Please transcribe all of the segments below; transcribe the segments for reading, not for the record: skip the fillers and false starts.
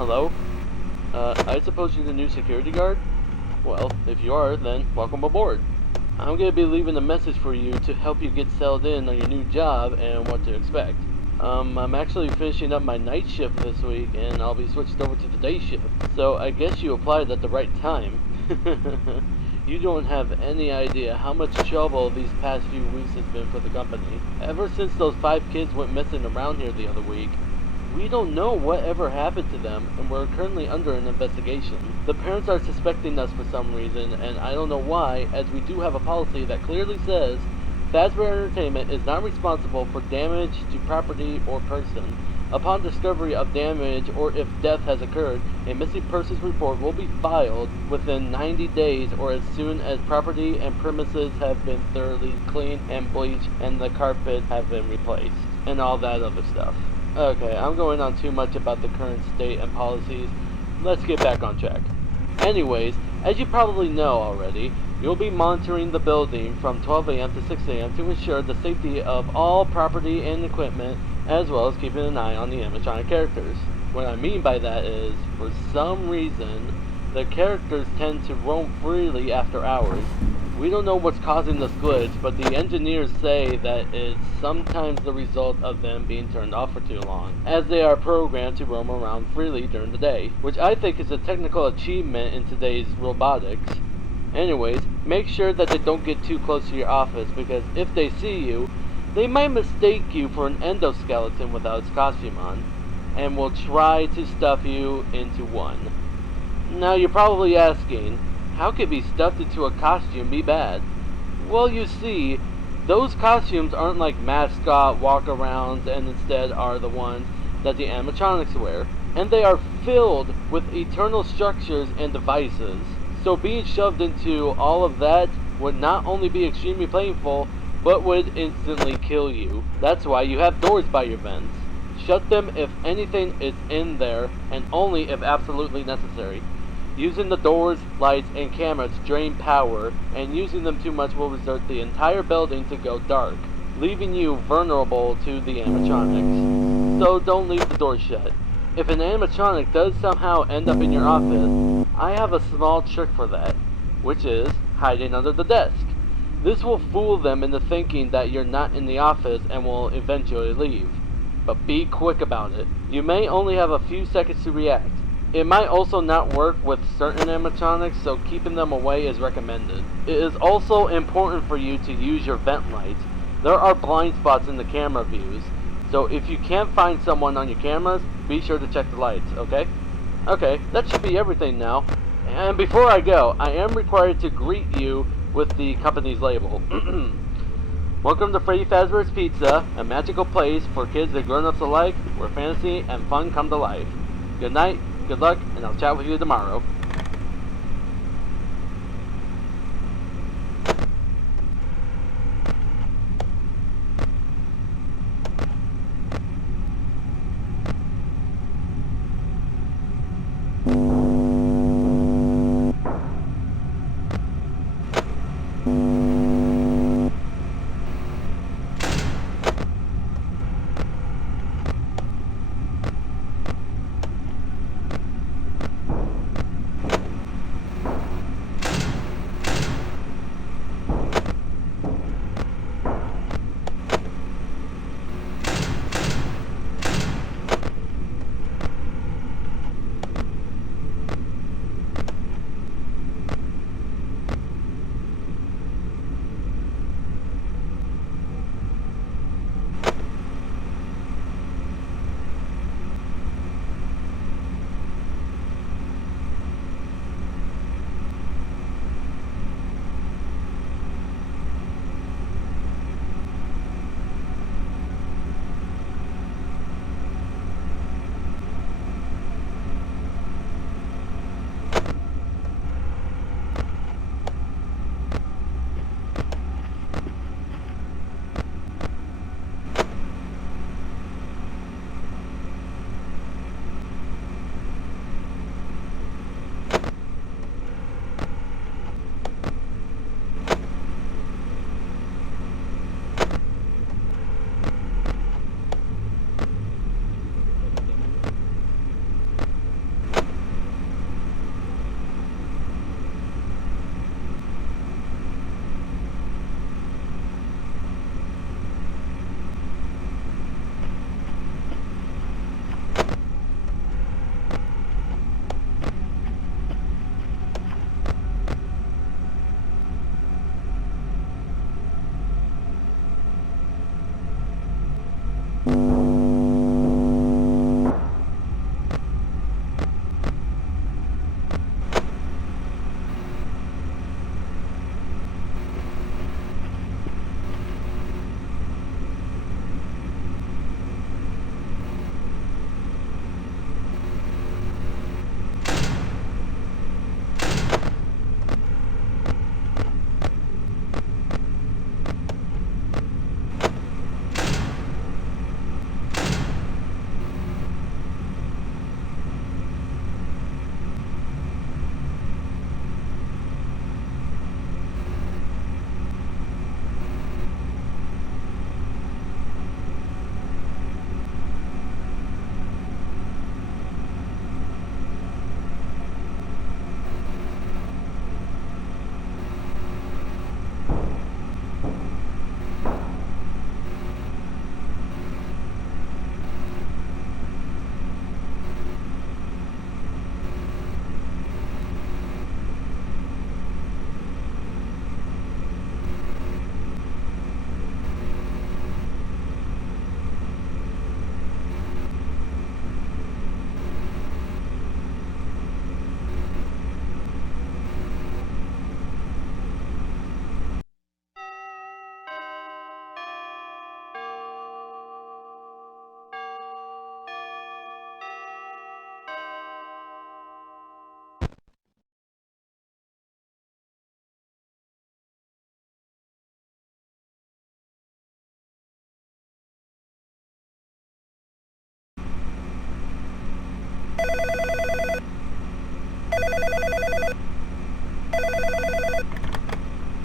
Hello? I suppose you're the new security guard? Well, if you are, then welcome aboard. I'm going to be leaving a message for you to help you get settled in on your new job and what to expect. I'm actually finishing up my night shift this week, and I'll be switched over to the day shift. So I guess you applied at the right time. You don't have any idea how much trouble these past few weeks has been for the company. Ever since those 5 kids went missing around here the other week, we don't know what ever happened to them, and we're currently under an investigation. The parents are suspecting us for some reason, and I don't know why, as we do have a policy that clearly says Fazbear Entertainment is not responsible for damage to property or person. Upon discovery of damage or if death has occurred, a missing persons report will be filed within 90 days or as soon as property and premises have been thoroughly cleaned and bleached and the carpet have been replaced, and all that other stuff. Okay, I'm going on too much about the current state and policies. Let's get back on track. Anyways, as you probably know already, you'll be monitoring the building from 12 a.m. to 6 a.m. to ensure the safety of all property and equipment, as well as keeping an eye on the animatronic characters. What I mean by that is, for some reason, the characters tend to roam freely after hours. We don't know what's causing this glitch, but the engineers say that it's sometimes the result of them being turned off for too long, as they are programmed to roam around freely during the day, which I think is a technical achievement in today's robotics. Anyways, make sure that they don't get too close to your office, because if they see you, they might mistake you for an endoskeleton without its costume on, and will try to stuff you into one. Now you're probably asking, how could be stuffed into a costume be bad? Well, you see, those costumes aren't like mascot walk-arounds and instead are the ones that the animatronics wear. And they are filled with eternal structures and devices. So being shoved into all of that would not only be extremely painful, but would instantly kill you. That's why you have doors by your vents. Shut them if anything is in there, and only if absolutely necessary. Using the doors, lights, and cameras to drain power, and using them too much will result the entire building to go dark, leaving you vulnerable to the animatronics. So don't leave the door shut. If an animatronic does somehow end up in your office, I have a small trick for that, which is hiding under the desk. This will fool them into thinking that you're not in the office and will eventually leave. But be quick about it. You may only have a few seconds to react. It might also not work with certain animatronics, so keeping them away is recommended. It is also important for you to use your vent lights. There are blind spots in the camera views, so if you can't find someone on your cameras, be sure to check the lights, okay? Okay, that should be everything now. And before I go, I am required to greet you with the company's label. Welcome to Freddy Fazbear's Pizza, a magical place for kids and grown-ups alike, where fantasy and fun come to life. Good night. Good luck, and I'll chat with you tomorrow.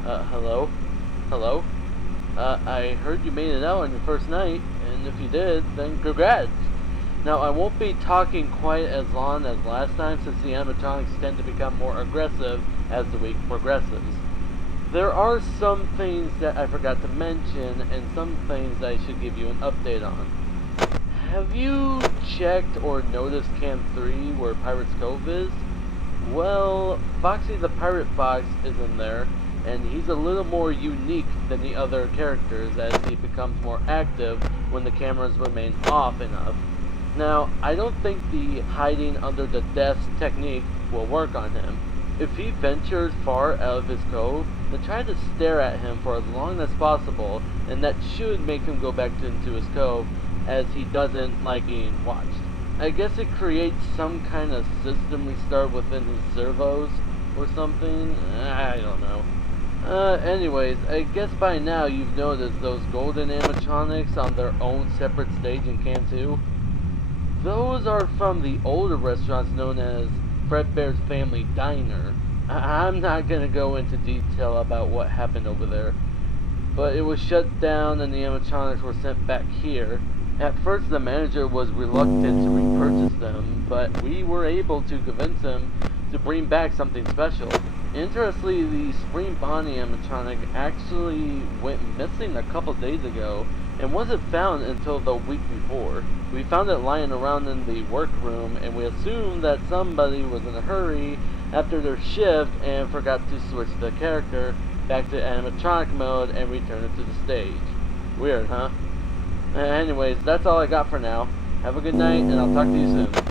Hello? Hello? I heard you made it out on your first night, and if you did, then congrats! Now, I won't be talking quite as long as last time since the animatronics tend to become more aggressive as the week progresses. There are some things that I forgot to mention, and some things I should give you an update on. Have you checked or noticed Camp 3 where Pirate's Cove is? Well, Foxy the Pirate Fox is in there, and he's a little more unique than the other characters as he becomes more active when the cameras remain off enough. Now, I don't think the hiding under the desk technique will work on him. If he ventures far out of his cove, then try to stare at him for as long as possible, and that should make him go back into his cove, as he doesn't like being watched. I guess it creates some kind of system restart within his servos, or something. I don't know. Anyways, I guess by now you've noticed those golden animatronics on their own separate stage in Can 2. Those are from the older restaurants known as Fredbear's Family Diner. I'm not gonna go into detail about what happened over there, but it was shut down and the animatronics were sent back here. At first the manager was reluctant to repurchase them, but we were able to convince him to bring back something special. Interestingly, the Spring Bonnie animatronic actually went missing a couple days ago and wasn't found until the week before. We found it lying around in the workroom and we assumed that somebody was in a hurry after their shift and forgot to switch the character back to animatronic mode and return it to the stage. Weird, huh? Anyways, that's all I got for now. Have a good night and I'll talk to you soon.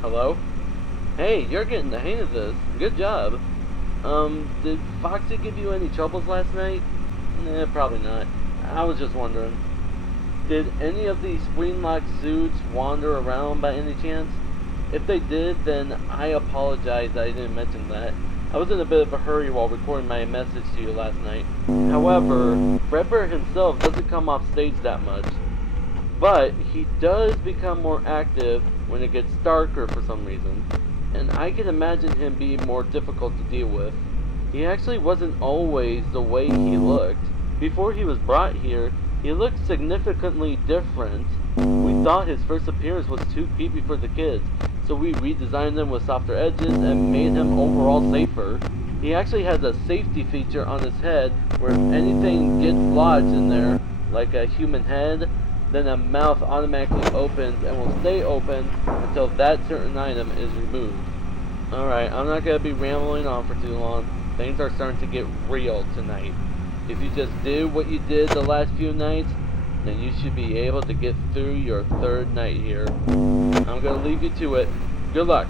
Hello? Hey, you're getting the hang of this. Good job. Did Foxy give you any troubles last night? Nah, probably not. I was just wondering. Did any of the spring-locked suits wander around by any chance? If they did, then I apologize that I didn't mention that. I was in a bit of a hurry while recording my message to you last night. However, Fredbear himself doesn't come off stage that much. But he does become more active when it gets darker for some reason, and I can imagine him being more difficult to deal with. He actually wasn't always the way he looked. Before he was brought here, he looked significantly different. We thought his first appearance was too creepy for the kids, so we redesigned him with softer edges and made him overall safer. He actually has a safety feature on his head where if anything gets lodged in there, like a human head, then a mouth automatically opens and will stay open until that certain item is removed. Alright, I'm not going to be rambling on for too long. Things are starting to get real tonight. If you just did what you did the last few nights, then you should be able to get through your third night here. I'm going to leave you to it. Good luck.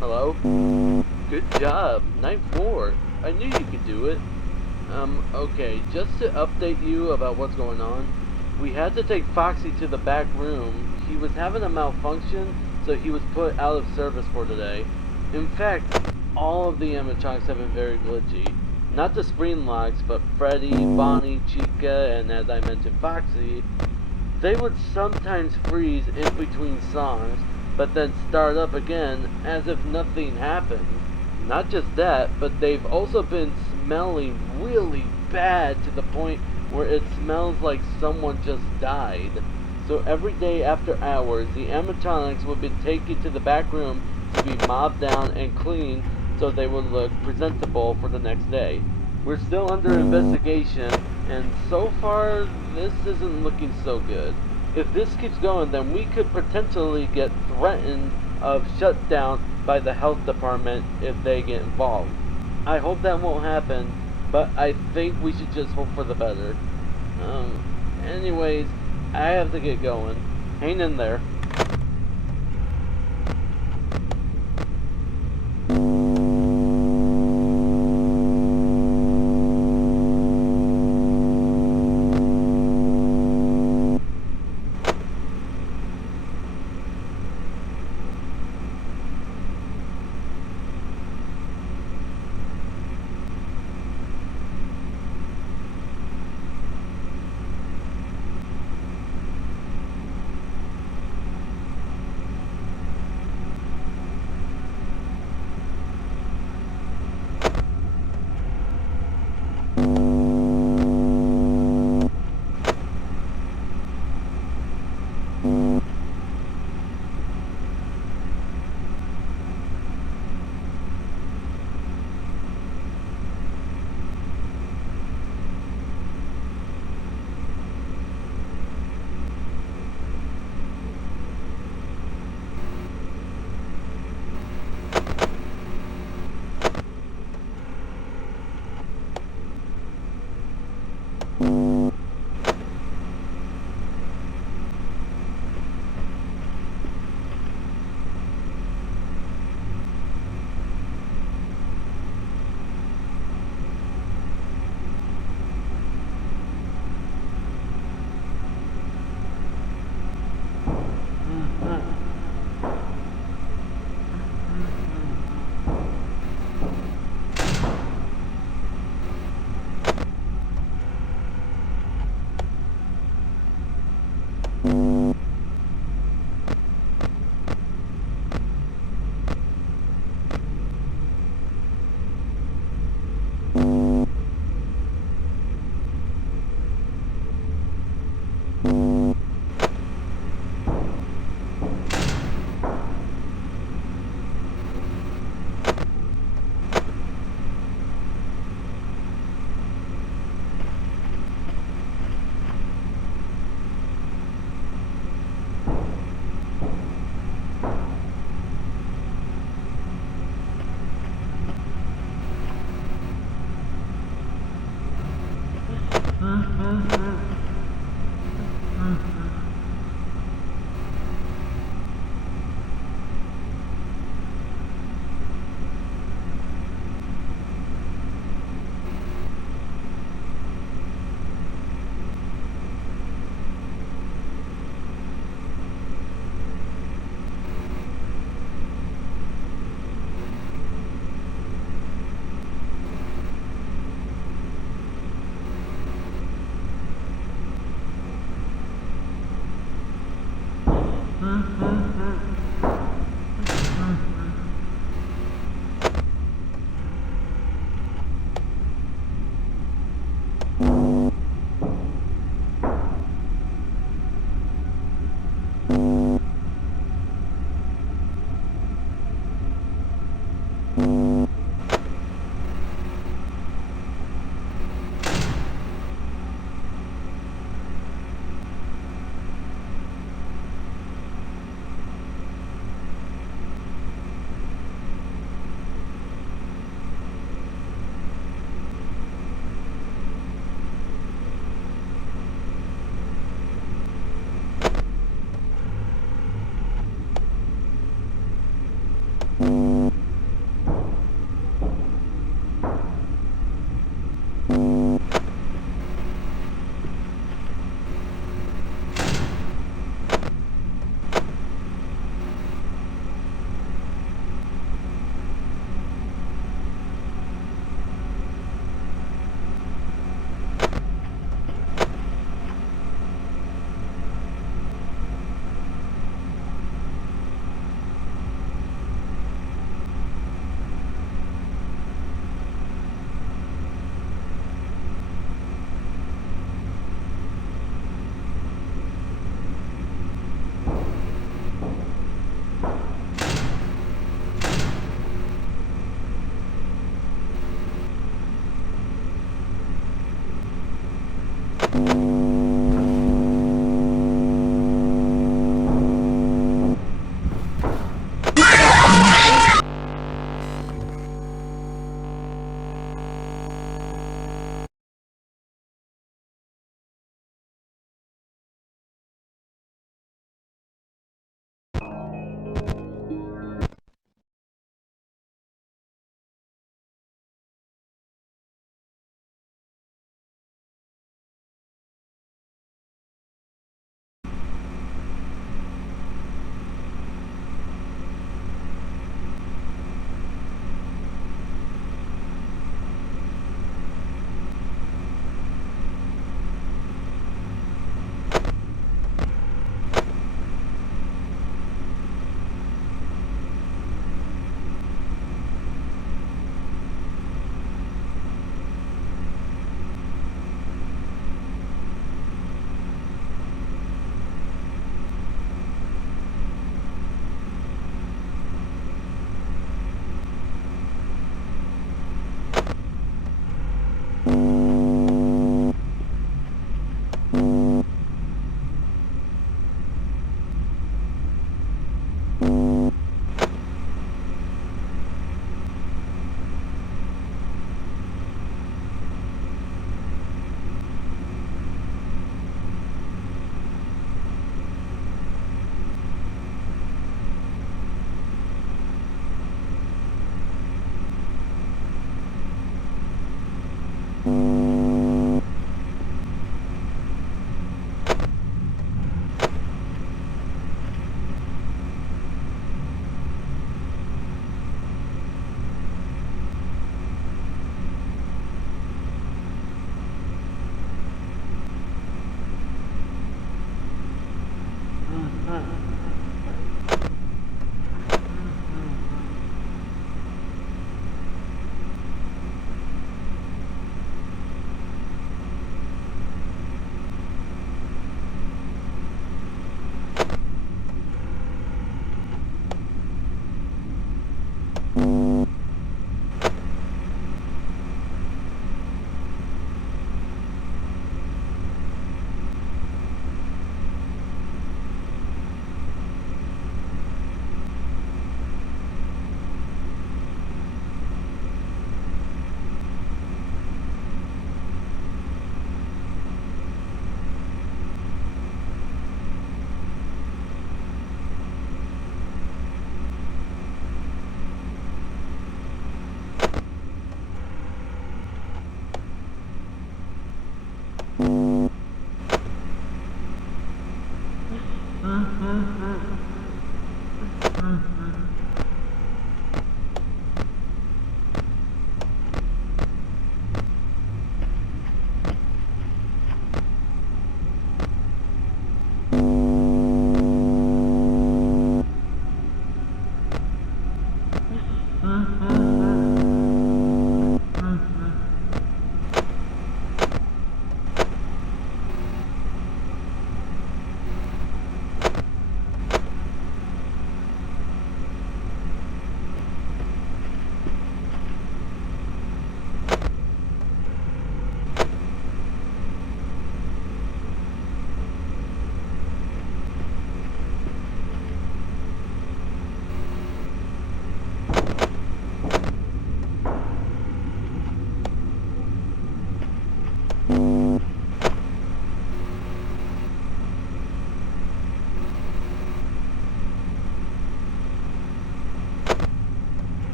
Hello? Good job. Night 4. I knew you could do it. Okay, just to update you about what's going on, we had to take Foxy to the back room. He was having a malfunction, so he was put out of service for today. In fact, all of the animatronics have been very glitchy. Not the spring locks, but Freddy, Bonnie, Chica, and as I mentioned, Foxy. They would sometimes freeze in between songs, but then start up again as if nothing happened. Not just that, but they've also been smelling really bad to the point where it smells like someone just died. So every day after hours, the animatronics would be taken to the back room to be mopped down and cleaned so they would look presentable for the next day. We're still under investigation, and so far, this isn't looking so good. If this keeps going, then we could potentially get threatened of shutdown by the health department if they get involved. I hope that won't happen, but I think we should just hope for the better. Anyways, I have to get going. Hang in there.